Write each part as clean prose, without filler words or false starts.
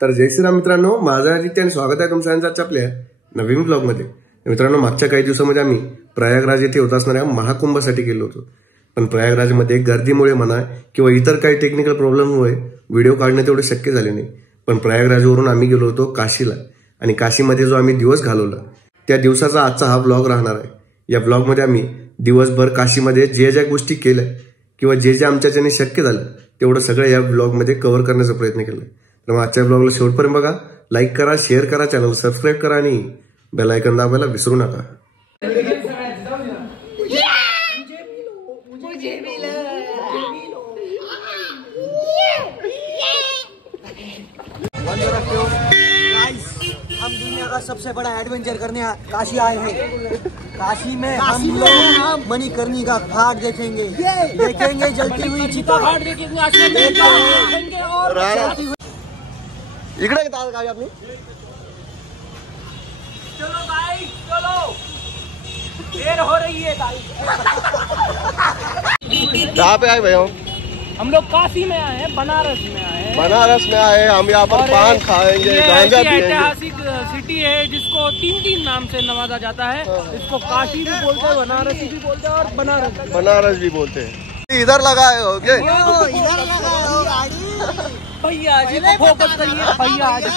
तर जय श्रीराम मित्रांनो, माझं आदित्य आणि स्वागत आहे तुमच्या आजच्या आपल्या नवीन ब्लॉगमध्ये। मित्रांनो, मागच्या काही दिवसांमध्ये आम्ही प्रयागराज येथे होत असणाऱ्या महाकुंभासाठी गेलो होतो। पण प्रयागराजमध्ये गर्दीमुळे म्हणा किंवा इतर काही टेक्निकल प्रॉब्लेममुळे व्हिडिओ काढणे तेवढे शक्य झाले नाही। पण प्रयागराजवरून आम्ही गेलो होतो काशीला आणि काशीमध्ये जो आम्ही दिवस घालवला त्या दिवसाचा आजचा हा ब्लॉग राहणार आहे। या ब्लॉगमध्ये आम्ही दिवसभर काशीमध्ये जे ज्या गोष्टी केल्या किंवा जे आमच्याच्याने शक्य झालं तेवढं सगळं या ब्लॉगमध्ये कव्हर करण्याचा प्रयत्न केला। तर मग आजच्या ब्लॉगला शेवटपर्यंत बघा, लाईक करा, शेअर करा, चॅनल सबस्क्राईब करा आणि बेल आयकॉन दाबायला विसरू नका। हम दुनिया का सबसे बड़ा एडवेंचर करने काशी आए हैं। काशी में हम लोग मणिकर्णिका का घाट देखेंगे, जलती हुई चिता घाट देखेंगे और इकडे काय काय आपली चलो गाइस चलो, देर हो रही है गाइस। कहाँ पे आए भैया? हम लोग काशी में आए हैं, बनारस में आए हैं। बनारस में आए, हम यहाँ पर पान खाएंगे, गांजा पिएंगे। ऐतिहासिक सिटी है जिसको तीन नाम से नवाजा जाता है। इसको काशी भी बोलते हैं, बनारसी भी बोलते हैं और बनारस भी बोलते हैं। इधर लगाए हो क्या? इधर लगाए हो गाड़ी भैया जी, फोकस करिए भैया जी।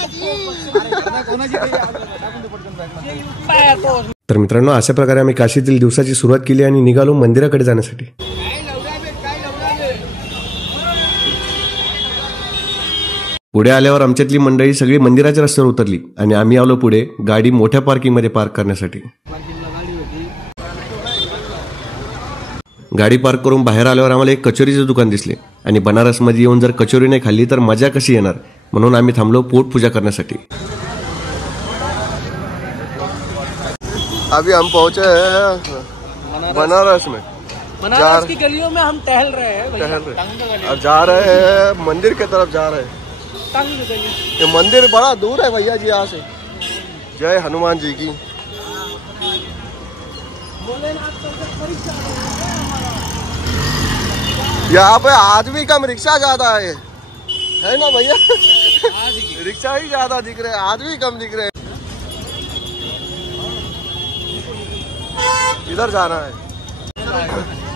तर मित्रांनो, अशा प्रकारे आम्ही काशीतील दिवसाची सुरुवात केली आणि निघालो मंदिराकडे जाण्यासाठी। पुढे आल्यावर आमच्यातली मंडळी सगळी मंदिराच्या रस्त्यावर उतरली आणि आम्ही आलो पुढे गाडी मोठ्या पार्किंग मध्ये पार्क करण्यासाठी। गाडी पार्क करून बाहेर आल्यावर आम्हाला एक कचोरीचे दुकान दिसले आणि बनारस मध्ये येऊन जर कचोरी नाही खाल्ली तर मजा कशी येणार, म्हणून आम्ही थांबलो पोट पूजा करण्यासाठी। अभी हम पहुंचे हैं बनारस में। बनारस की गलियों में हम टहल रहे हैं और जा रहे हैं मंदिर के तरफ जा रहे हैं। ये मंदिर बड़ा दूर है भैया जी यहाँ से। जय हनुमान जी की। यहाँ पे आदमी कम, रिक्शा ज्यादा है ना भैया? रिक्शा ही ज्यादा दिख रहे हैं, आदमी कम दिख रहे हैं। इधर जाना है,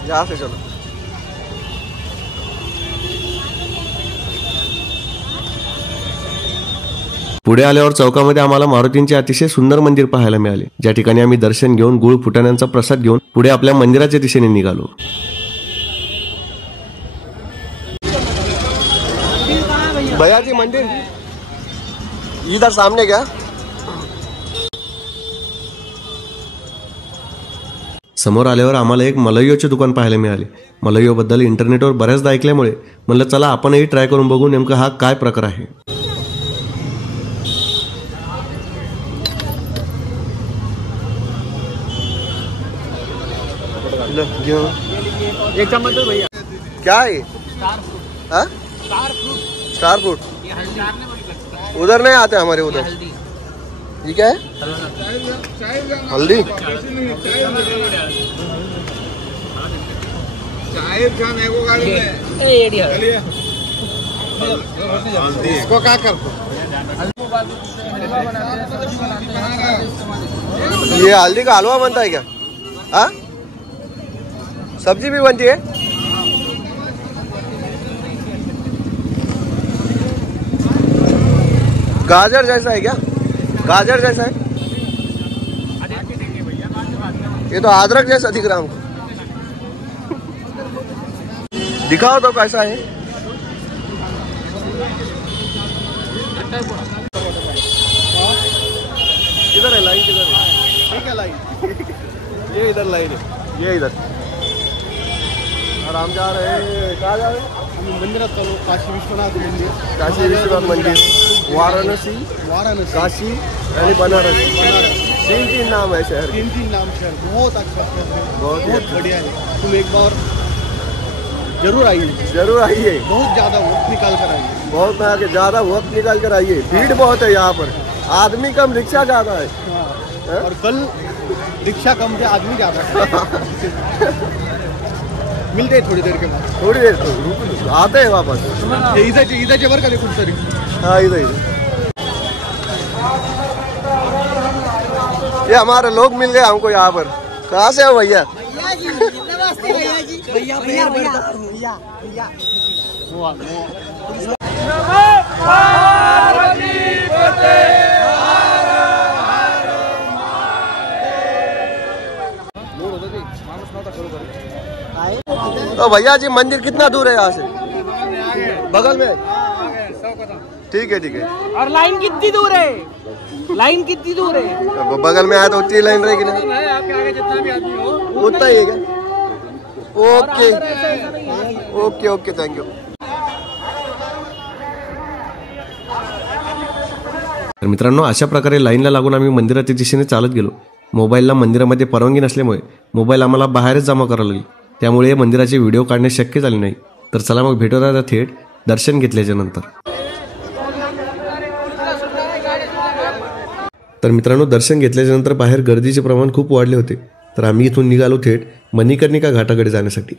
यहाँ से चलो। पुढे आल्यावर चौकामध्ये आम्हाला मारुतींचे अतिशय सुंदर मंदिर पाहायला मिळाले, ज्या ठिकाणी आम्ही दर्शन घेऊन गुळ फुटाण्यांचा प्रसाद घेऊन पुढे आपल्या मंदिराच्या दिशेने निघालो। भैया जी मंदिर इधर सामने क्या? समोर आल्यावर आम्हाला एक मलईयोचे दुकान पाहायला मिळाले। मलईयो बद्दल इंटरनेटवर बऱ्याचदा ऐकल्यामुळे म्हणलं चला आपणही ट्राय करून बघू नेमका हा काय प्रकार आहे। एक चम्मच दो भैया। क्या है? Star fruit. उधर नहीं आते हमारे उधर। ये क्या है? हल्दी। इसको क्या करते? ये हल्दी का हलवा बनता है क्या? हाँ, सब्जी भी बनती है। गाजर जैसा है क्या? गाजर जैसा है? ये तो अदरक जैसा दिख रहा हमको। दिखाओ तो कैसा है? किधर है लाइन? किधर है? ठीक है लाइन। ये इधर लाइन है, ये इधर। और हम जा रहे हैं, कहाँ जा रहे हैं? मंदिर काशी विश्वनाथ मंदिर, काशी विश्वनाथ मंदिर, वाराणसी, काशी यानी बनारस। तीन नाम है शहर। तीन नाम शहर। बहुत अच्छा शहर है, बहुत बढ़िया है। तुम एक बार जरूर आइए। बहुत ज्यादा वक्त निकाल कर आइए। बहुत ज्यादा वक्त निकाल कर आइए। भीड़ बहुत है यहाँ पर, आदमी कम, रिक्शा ज्यादा है। और कल रिक्शा कम थे, आदमी ज्यादा है। मिलते हैं थोड़ी देर के बाद। थोड़ी देर आते हैं वापस। इधर बरं का कुठतरी। हाँ इधर ये हमारे लोग मिल गए हमको यहाँ पर। कहाँ से हो भैया? भैया भैया भैया भैया तो भैया जी मंदिर कितना दूर है यहाँ से? बगल में? ठीक है ठीक है। और लाइन कितनी दूर है? लाइन कितनी दूर है? बगल में आया तो उतनी लाइन रहेगी ना? आपके आगे जितना भी आदमी हो उतना ही है क्या? Okay okay okay thank you. तर मित्रांनो अशा प्रकारे लाईनला लागून आम्ही मंदिराच्या दिशेने चालत गेलो। मोबाईलला मंदिरामध्ये परवानगी नसल्यामुळे मोबाईल आम्हाला बाहेरच जमा करावा लागेल, त्यामुळे मंदिराचे व्हिडिओ काढणे शक्य झाले नाही। तर चला मग भेटूया आता थेट दर्शन घेतल्याच्या नंतर। तर मित्रांनो दर्शन घेतल्याच्या नंतर बाहेर गर्दीचे प्रमाण खूप वाढले होते, तर आम्ही इथून निघालो थेट मणिकर्णिका घाटाकडे जाण्यासाठी।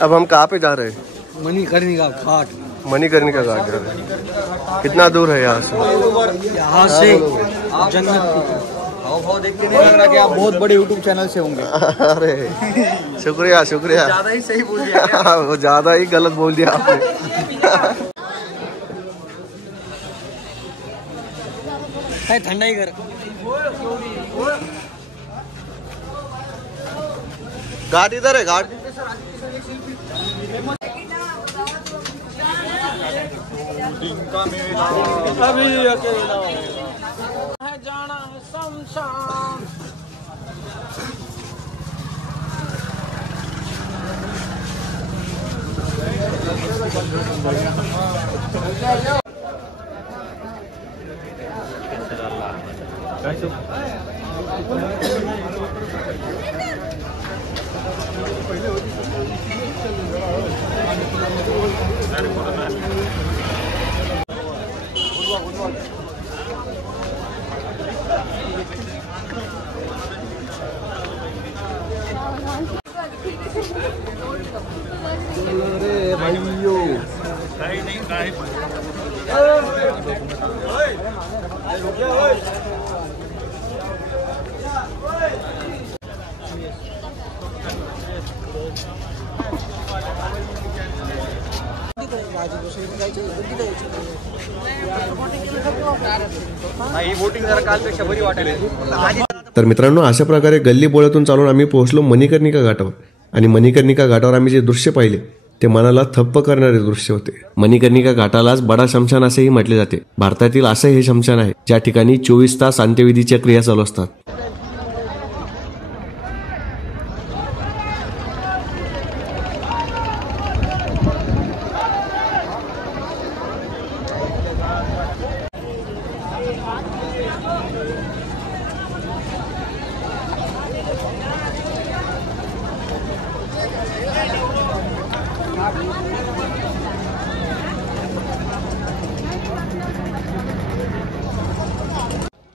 अब हम कहाँ पे जा रहे हैं? मणिकर्णिका घाट। मणिकर्णिका घाट जा रहे हैं। कितना दूर है यहाँ से? यहाँ से जन्नत हाव देख के नहीं लग रहा कि आप बहुत बड़े यूट्यूब चैनल से होंगे। अरे शुक्रिया शुक्रिया। ज्यादा ही सही बोल दिया। वो ज्यादा ही गलत बोल दिया आपने। ठंडा ही कर। घाट इधर है घाट। अभी अकेला है जाना शमशान। अरे भाइयों तर मित्रांनो अशा प्रकारे गल्ली बोळ्यातून चालून आम्ही पोहोचलो मणिकर्णिका घाटावर। आणि मणिकर्णिका घाटावर आम्ही जे दृश्य पाहिले ते मनाला थप्प करणारे दृश्य होते। मणिकर्णिका घाटालाच बडा शमशान असेही म्हटले जाते। भारतातील असे हे शमशान आहे ज्या ठिकाणी 24 तास अंत्यविधीच्या क्रिया चालू असतात।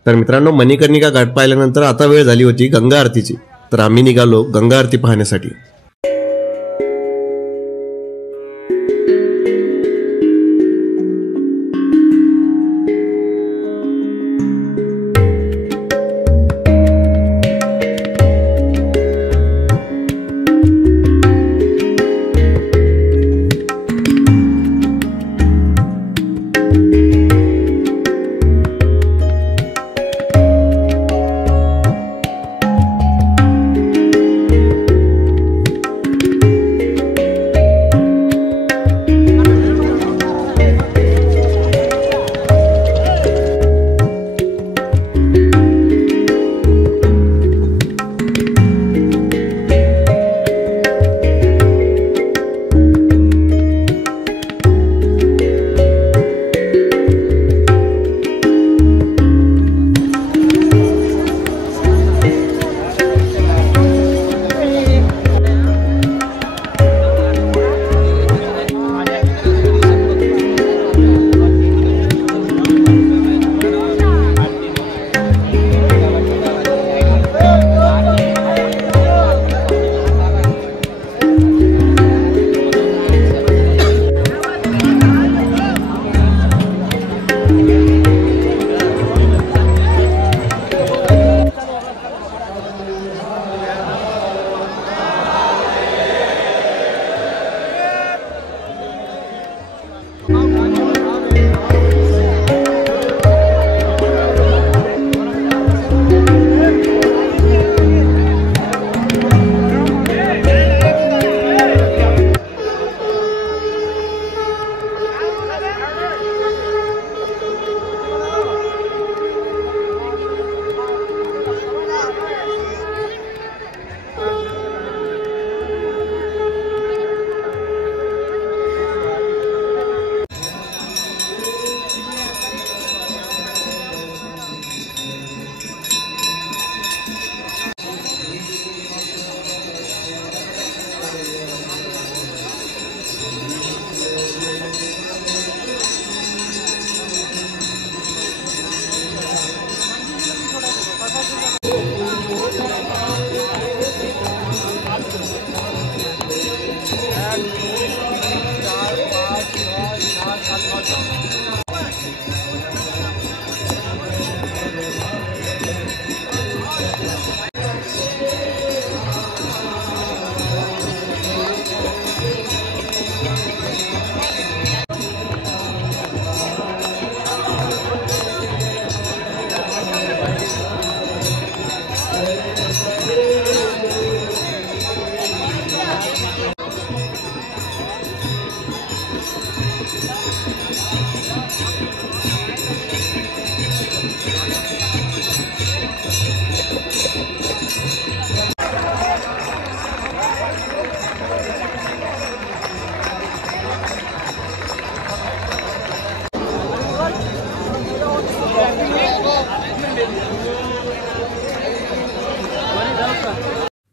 तर मित्रांनो मणिकर्णिका घाट पाहिल्यानंतर आता वेळ झाली होती गंगा आरतीची। तर आम्ही निघालो गंगा आरती पाहण्यासाठी।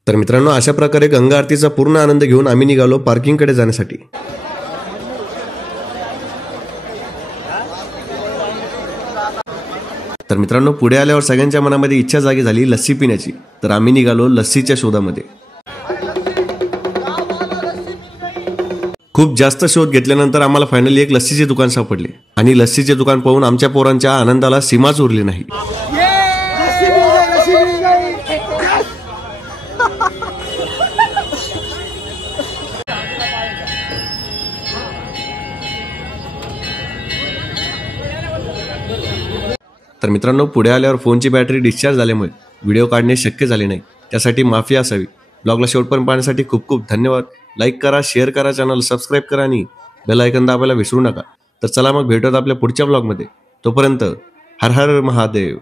तर मित्रांनो, अशा प्रकारे गंगा आरतीचा पूर्ण आनंद घेऊन आम्ही निघालो पार्किंगकडे जाण्यासाठी. तर मित्रांनो, पुढे आल्यावर सगळ्यांच्या मनामध्ये इच्छा जागी झाली लस्सी पिण्याची. तर आम्ही निघालो लस्सीच्या शोधामध्ये. खूप जास्त शोध घेतल्यानंतर आम्हाला फायनली एक लस्सीचे दुकान सापडले आणि लस्सीचे दुकान पाहून आमच्या पोरांच्या आनंदाला सीमाच उरली नाही. तर मित्रांनो, पुढे आल्यावर फोनची बॅटरी डिस्चार्ज झाल्यामुळे व्हिडिओ काढणे शक्य झाले नाही, त्यासाठी माफी असावी. ब्लॉगला शेवटपर्यंत पाहण्यासाठी खूप खूप धन्यवाद. लाईक करा, शेअर करा, चॅनल सबस्क्राईब करा आणि बेल आयकॉन दाबायला विसरू नका. तर चला मग भेटूयात आपल्या पुढच्या ब्लॉगमध्ये. तोपर्यंत हर हर महादेव.